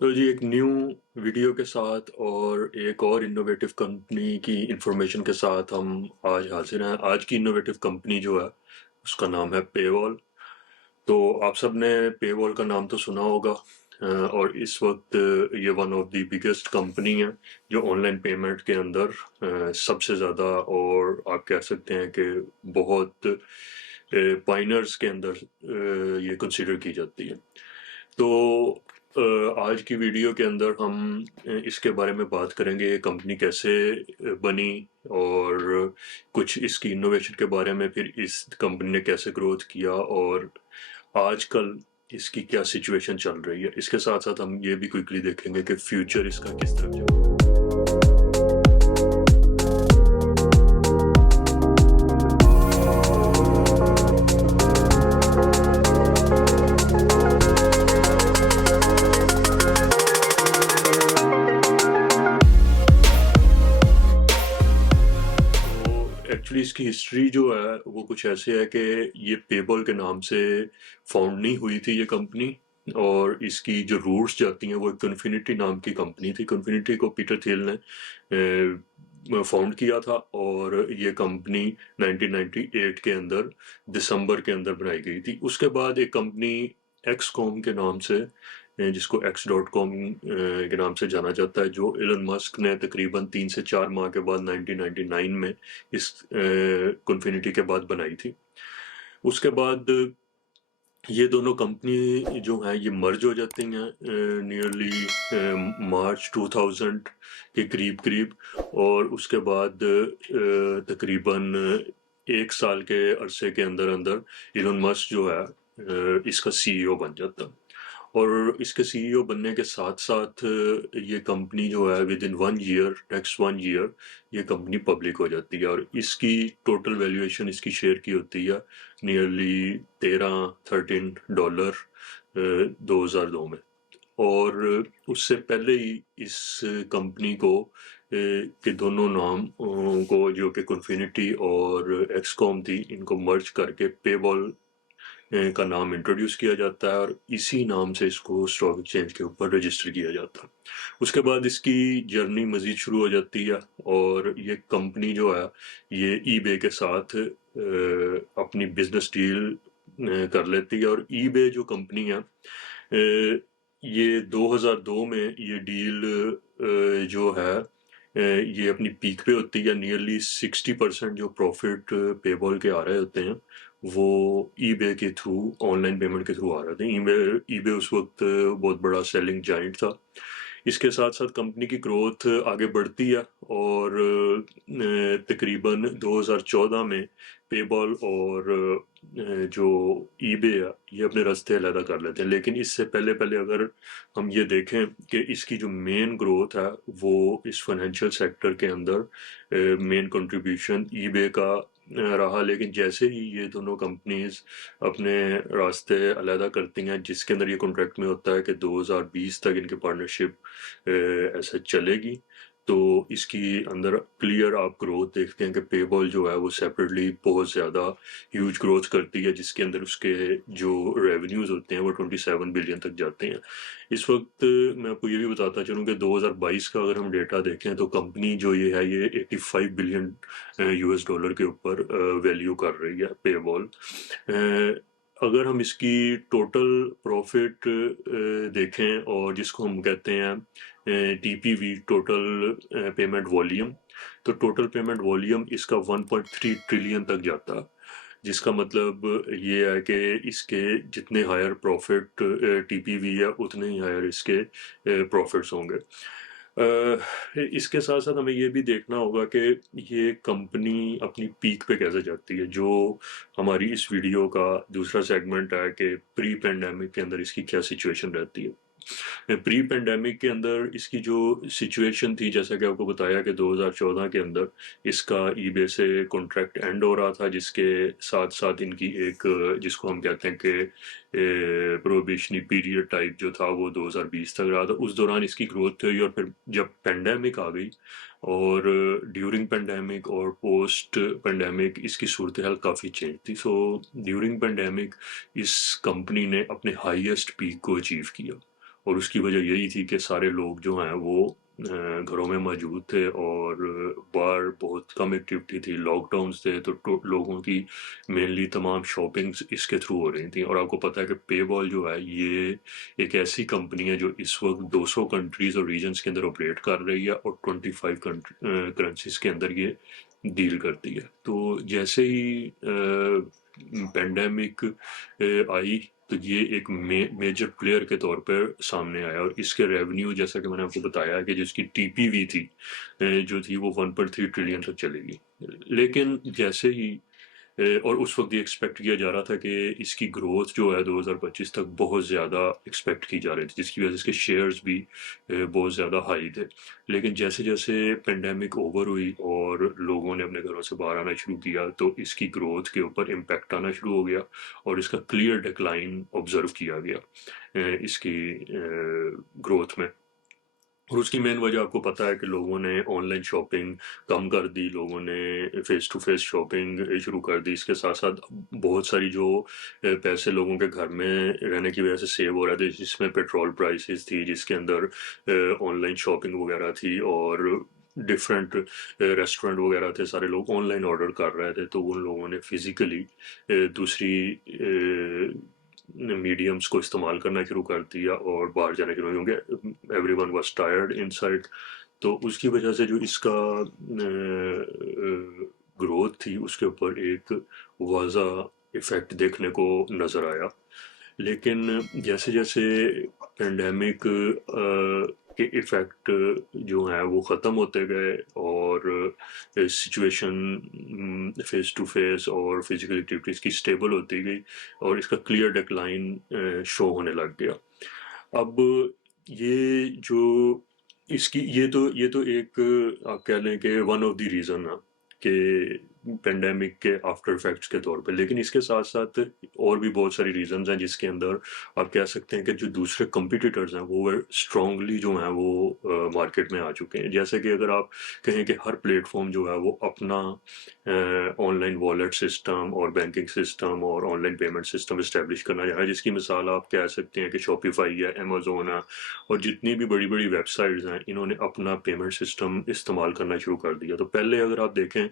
तो जी एक new video के साथ और एक और इनोवेटिव कंपनी की इंफॉर्मेशन के साथ हम आज हाजिर हैं। आज की इनोवेटिव कंपनी जो है उसका नाम है पेवॉल। तो आप सब ने पेवॉल का नाम तो सुना होगा और इस वक्त ये one of the biggest company है जो ऑनलाइन पेमेंट के अंदर सबसे ज़्यादा, और आप कह सकते हैं कि बहुत पाइनर्स के अंदर ये कंसिडर की जाती है। तो आज की वीडियो के अंदर हम इसके बारे में बात करेंगे, ये कंपनी कैसे बनी और कुछ इसकी इनोवेशन के बारे में, फिर इस कंपनी ने कैसे ग्रोथ किया और आजकल इसकी क्या सिचुएशन चल रही है। इसके साथ साथ हम ये भी क्विकली देखेंगे कि फ्यूचर इसका किस तरफ जा रहा है। तो एक्चुअली इसकी हिस्ट्री जो है वो कुछ ऐसे है कि ये पेबॉल के नाम से फाउंड नहीं हुई थी ये कंपनी, और इसकी जो रूट्स जाती हैं वो कन्फिनिटी नाम की कंपनी थी। कन्फिनिटी को पीटर थिल ने फाउंड किया था और ये कंपनी 1998 के अंदर दिसंबर के अंदर बनाई गई थी। उसके बाद एक कंपनी एक्स कॉम के नाम से, जिसको x.com के नाम से जाना जाता है, जो एलन मस्क ने तकरीबन 3 से 4 माह के बाद 1999 में इस कॉन्फिनिटी के बाद बनाई थी। उसके बाद ये दोनों कंपनी जो हैं ये मर्ज हो जाती हैं नियरली मार्च 2000 के करीब, और उसके बाद तकरीबन 1 साल के अरसे के अंदर अंदर एलन मस्क जो है इसका सीईओ बन जाता। और इसके सीईओ बनने के साथ साथ ये कंपनी जो है with in 1 year, next 1 year ये कंपनी पब्लिक हो जाती है, और इसकी टोटल वैल्यूएशन इसकी शेयर की होती है नियरली $13 2002 में। और उससे पहले ही इस कंपनी को के दोनों नाम को, जो कि कॉन्फिनिटी और एक्सकॉम थी, इनको मर्ज करके पेबॉल का नाम इंट्रोड्यूस किया जाता है, और इसी नाम से इसको स्टॉक एक्सचेंज के ऊपर रजिस्टर किया जाता है। उसके बाद इसकी जर्नी मज़ीद शुरू हो जाती है, और ये कंपनी जो है ये ईबे के साथ अपनी बिजनेस डील कर लेती है। और ईबे जो कंपनी है ये 2002 में ये डील जो है ये अपनी पीक पे होती है। नियरली 60% जो प्रॉफिट पेबॉल के आ रहे होते हैं वो ईबे के थ्रू, ऑनलाइन पेमेंट के थ्रू आ रहे थे। ईबे उस वक्त बहुत बड़ा सेलिंग जाइंट था। इसके साथ साथ कंपनी की ग्रोथ आगे बढ़ती है, और तकरीबन 2014 में पेबॉल और जो ईबे है ये अपने रास्ते अलग कर लेते हैं। लेकिन इससे पहले पहले अगर हम ये देखें कि इसकी जो मेन ग्रोथ है वो इस फाइनेंशियल सेक्टर के अंदर मेन कंट्रीब्यूशन ईबे का रहा। लेकिन जैसे ही ये दोनों कंपनीज अपने रास्ते अलहदा करती हैं, जिसके अंदर ये कॉन्ट्रैक्ट में होता है कि 2020 तक इनकी पार्टनरशिप ऐसे चलेगी, तो इसकी अंदर क्लियर आप ग्रोथ देखते हैं कि पेबॉल जो है वो सेपरेटली बहुत ज़्यादा ह्यूज ग्रोथ करती है, जिसके अंदर उसके जो रेवेन्यूज़ होते हैं वो 27 बिलियन तक जाते हैं। इस वक्त मैं आपको ये भी बताता चलूँ कि 2022 का अगर हम डेटा देखें तो कंपनी जो ये है ये 85 बिलियन यूएस डॉलर के ऊपर वैल्यू कर रही है पेबॉल। अगर हम इसकी टोटल प्रॉफिट देखें, और जिसको हम कहते हैं टीपीवी, टोटल पेमेंट वॉल्यूम, तो टोटल पेमेंट वॉल्यूम इसका 1.3 ट्रिलियन तक जाता है। जिसका मतलब ये है कि इसके जितने हायर प्रॉफिट टीपीवी है उतने ही हायर इसके प्रॉफिट्स होंगे। इसके साथ साथ हमें ये भी देखना होगा कि ये कंपनी अपनी पीक पे कैसे जाती है। जो हमारी इस वीडियो का दूसरा सेगमेंट है कि प्री पेंडेमिक के अंदर इसकी क्या सिचुएशन रहती है। प्री पेंडेमिक के अंदर इसकी जो सिचुएशन थी, जैसा कि आपको बताया कि 2014 के अंदर इसका ईबे से कॉन्ट्रैक्ट एंड हो रहा था, जिसके साथ साथ इनकी एक जिसको हम कहते हैं कि प्रोहिबिशनरी पीरियड टाइप जो था वो 2020 तक रहा था। उस दौरान इसकी ग्रोथ हुई, और फिर जब पेंडेमिक आ गई और ड्यूरिंग पेंडेमिक और पोस्ट पेंडेमिक इसकी सूरत हाल काफ़ी चेंज थी। सो ड्यूरिंग पेंडेमिक इस कंपनी ने अपने हाईएस्ट पीक को अचीव किया, اور اس کی وجہ یہی تھی کہ سارے لوگ جو ہیں وہ گھروں میں موجود تھے اور باہر بہت کم ایکٹیویٹی تھی، لاک ڈاؤنس تھے، تو لوگوں کی مینلی تمام شاپنگز اس کے تھرو ہو رہی تھیں۔ اور آپ کو پتہ ہے کہ پے بال جو ہے یہ ایک ایسی کمپنی ہے جو اس وقت 200 کنٹریز اور ریجنز کے اندر آپریٹ کر رہی ہے اور 25 کرنسیز کے اندر یہ ڈیل کرتی ہے۔ تو جیسے ہی پینڈیمک آئی تو یہ ایک میجر پلیئر کے طور پر سامنے آیا، اور اس کے ریونیو جیسا کہ میں نے آپ کو بتایا کہ جس کی ٹی پی وی تھی جو تھی وہ 1.3 ٹریلین تک چلے گی۔ لیکن جیسے ہی اور اس وقت یہ ایکسپیکٹ کیا جا رہا تھا کہ اس کی گروتھ جو ہے 2025 تک بہت زیادہ ایکسپیکٹ کی جا رہی تھی، جس کی وجہ سے اس کے شیئرز بھی بہت زیادہ ہائی تھے۔ لیکن جیسے جیسے پینڈیمک اوور ہوئی اور لوگوں نے اپنے گھروں سے باہر آنا شروع کیا تو اس کی گروتھ کے اوپر امپیکٹ آنا شروع ہو گیا اور اس کا کلیئر ڈکلائن آبزرو کیا گیا اس کی گروتھ میں۔ اور اس کی مین وجہ آپ کو پتہ ہے کہ لوگوں نے آن لائن شاپنگ کم کر دی، لوگوں نے فیس ٹو فیس شاپنگ شروع کر دی۔ اس کے ساتھ ساتھ بہت ساری جو پیسے لوگوں کے گھر میں رہنے کی وجہ سے سیو ہو رہے تھے، جس میں پیٹرول پرائسز تھی، جس کے اندر آن لائن شاپنگ وغیرہ تھی، اور ڈفرینٹ ریسٹورنٹ وغیرہ تھے، سارے لوگ آن لائن آرڈر کر رہے تھے، تو ان لوگوں نے فزیکلی دوسری میڈیمز کو استعمال کرنا شروع کر دیا اور باہر جانا شروع، کیونکہ every one was tired in side. تو اس کی وجہ سے جو اس کا گروتھ تھی اس کے اوپر ایک واضح ایفیکٹ دیکھنے کو نظر آیا۔ لیکن جیسے جیسے پینڈیمک کے ایفیکٹ جو ہیں وہ ختم ہوتے گئے اور سچویشن فیس ٹو فیس اور فزیکل ایکٹیویٹیز کی اسٹیبل ہوتی گئی اور اس کا کلیئر ڈکلائن شو ہونے لگ گیا۔ اب یہ جو اس کی یہ تو ایک آپ کہہ لیں کہ ون آف دی ریزن ہے کہ پینڈیمک کے آفٹر افیکٹس کے طور پہ، لیکن اس کے ساتھ ساتھ اور بھی بہت ساری ریزنز ہیں جس کے اندر آپ کہہ سکتے ہیں کہ جو دوسرے کمپیٹیٹرز ہیں وہ اسٹرانگلی جو ہیں وہ مارکیٹ میں آ چکے ہیں۔ جیسے کہ اگر آپ کہیں کہ ہر پلیٹ فارم جو ہے وہ اپنا آن لائن والیٹ سسٹم اور بینکنگ سسٹم اور on line payment system establish کرنا چاہ رہا ہے، جس کی مثال آپ کہہ سکتے ہیں کہ شاپیفائی ہے، امیزون ہے، اور جتنی بھی بڑی بڑی ویب سائٹس ہیں انہوں نے اپنا پیمنٹ سسٹم استعمال کرنا شروع کر دیا۔ تو پہلے اگر آپ دیکھیں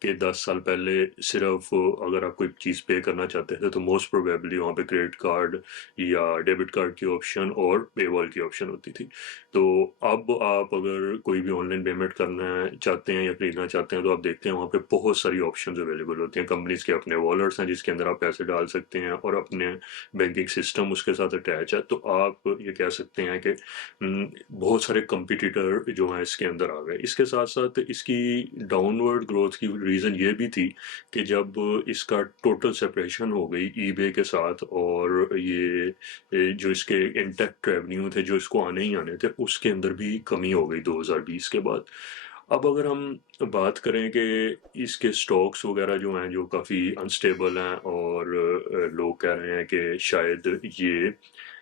کہ 10 سال پہلے صرف اگر آپ کوئی چیز پے کرنا چاہتے تھے تو موسٹ پروبیبلی وہاں پہ کریڈٹ کارڈ یا ڈیبٹ کارڈ کی آپشن اور پے وال کی آپشن ہوتی تھی۔ تو اب آپ اگر کوئی بھی آن لائن پیمنٹ کرنا چاہتے ہیں یا خریدنا چاہتے ہیں تو آپ دیکھتے ہیں وہاں پہ بہت ساری آپشنز اویلیبل ہوتی ہیں۔ کمپنیز کے اپنے والیٹس ہیں جس کے اندر آپ پیسے ڈال سکتے ہیں اور اپنے بینکنگ سسٹم اس کے ساتھ اٹیچ ہے۔ تو آپ یہ کہہ سکتے ہیں کہ بہت سارے کمپیٹیٹر جو ہیں اس کے اندر آ گئے۔ اس کے ساتھ ساتھ اس کی ڈاؤن ورڈ گروتھ کی ریزن یہ بھی تھی کہ جب اس کا ٹوٹل سپریشن ہو گئی ای بے کے ساتھ اور یہ جو اس کے انٹیکٹ ریونیو تھے جو اس کو آنے ہی آنے تھے اس کے اندر بھی کمی ہو گئی 2020 کے بعد۔ اب اگر ہم بات کریں کہ اس کے سٹاکس وغیرہ جو ہیں جو کافی انسٹیبل ہیں اور لوگ کہہ رہے ہیں کہ شاید یہ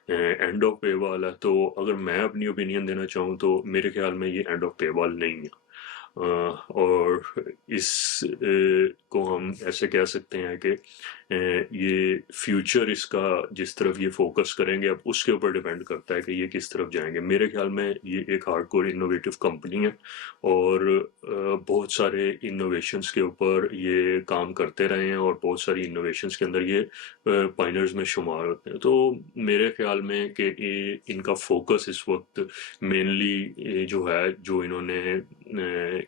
اینڈ آف پے وال ہے، تو اگر میں اپنی اوپینین دینا چاہوں تو میرے خیال میں یہ اینڈ آف پے وال نہیں ہے، اور اس کو ہم ایسے کہہ سکتے ہیں کہ یہ فیوچر اس کا جس طرف یہ فوکس کریں گے اب اس کے اوپر ڈیپینڈ کرتا ہے کہ یہ کس طرف جائیں گے۔ میرے خیال میں یہ ایک ہارڈ کور انوویٹو کمپنی ہے اور بہت سارے انوویشنز کے اوپر یہ کام کرتے رہے ہیں اور بہت ساری انوویشنز کے اندر یہ پائنرز میں شمار ہوتے ہیں۔ تو میرے خیال میں کہ ان کا فوکس اس وقت مینلی جو ہے جو انہوں نے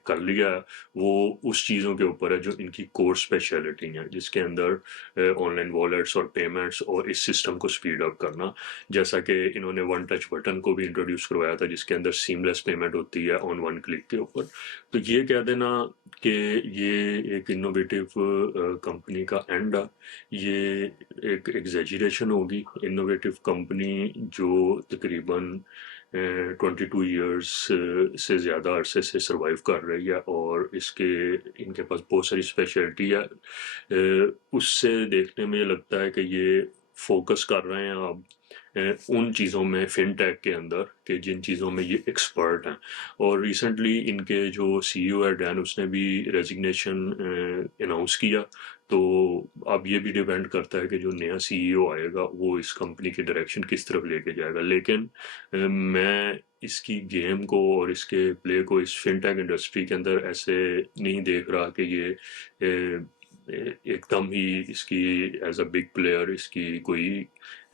کر لیا وہ اس چیزوں کے اوپر ہے جو ان کی کور اسپیشلٹی ہیں، جس کے اندر آن لائن والیٹس اور پیمنٹس اور اس سسٹم کو سپیڈ اپ کرنا، جیسا کہ انہوں نے ون ٹچ بٹن کو بھی انٹروڈیوس کروایا تھا جس کے اندر سیملیس پیمنٹ ہوتی ہے آن ون کلک کے اوپر۔ تو یہ کہہ دینا کہ یہ ایک انوویٹو کمپنی کا اینڈ ہے، یہ ایک ایگزیجریشن ہوگی۔ انوویٹو کمپنی جو تقریباً 22 ایئرس سے زیادہ عرصے سے سروائیو کر رہی ہے اور ان کے پاس بہت ساری اسپیشلٹی ہے، اس سے دیکھنے میں یہ لگتا ہے کہ یہ فوکس کر رہے ہیں اب उन चीज़ों में फिनटेक के अंदर कि जिन चीज़ों में ये एक्सपर्ट हैं। और रिसेंटली इनके जो सीईओ है डैन, उसने भी रेजिग्नेशन अनाउंस किया। तो अब ये भी डिपेंड करता है कि जो नया सीईओ आएगा वो इस कंपनी की डायरेक्शन किस तरफ लेके जाएगा। लेकिन मैं इसकी गेम को और इसके प्ले को इस फिनटेक इंडस्ट्री के अंदर ऐसे नहीं देख रहा कि ये एकदम ही इसकी एज अ बिग प्लेयर इसकी कोई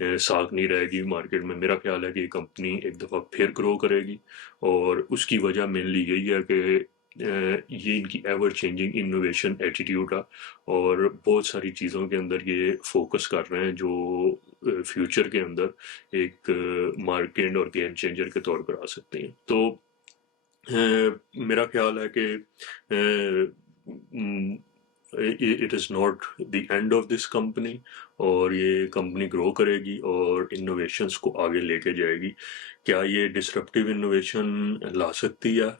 साख नहीं रहेगी मार्केट में। मेरा ख्याल है कि ये कंपनी एक दफ़ा फिर ग्रो करेगी, और उसकी वजह मेनली यही है कि ये इनकी एवर चेंजिंग इनोवेशन एटीट्यूड है, और बहुत सारी चीज़ों के अंदर ये फोकस कर रहे हैं जो फ्यूचर के अंदर एक मार्केट और गेम चेंजर के तौर पर आ सकती हैं। तो मेरा ख्याल है कि it is not the end of this company, और ये कंपनी ग्रो करेगी और इनोवेशंस को आगे लेके जाएगी। क्या ये डिसरप्टिव इनोवेशन ला सकती है?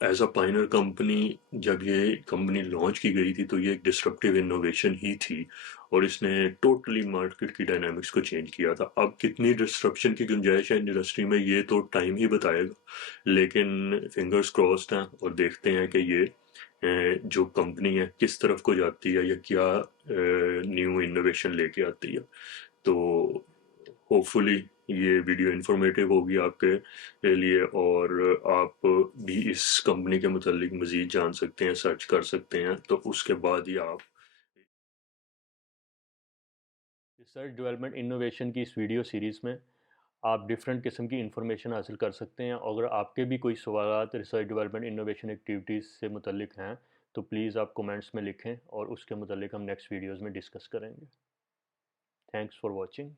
एज अ पायनियर कंपनी जब ये कंपनी लॉन्च की गई थी तो ये एक डिसरप्टिव इनोवेशन ही थी, और इसने टोटली मार्केट की डायनामिक्स को चेंज किया था। अब कितनी डिस्ट्रप्शन की गुंजाइश है इंडस्ट्री में ये तो टाइम ही बताएगा, लेकिन फिंगर्स क्रॉस्ड हैं, और देखते हैं कि ये जो कंपनी है किस तरफ को जाती है, या क्या न्यू इनोवेशन लेके आती है। तो होपफुली ये वीडियो इन्फॉर्मेटिव होगी आपके लिए, और आप भी इस कंपनी के मुतालिक मज़ीद जान सकते हैं, सर्च कर सकते हैं, तो उसके बाद ही आप रिसर्च डेवलपमेंट इनोवेशन की इस वीडियो सीरीज़ में आप डिफरेंट किस्म की इंफॉर्मेशन हासिल कर सकते हैं। अगर आपके भी कोई सवालात रिसर्च डेवलपमेंट इनोवेशन एक्टिविटीज़ से मुतल्लिक हैं तो प्लीज़ आप कमेंट्स में लिखें और उसके मुतल्लिक हम नेक्स्ट वीडियोज़ में डिस्कस करेंगे। Thanks for watching.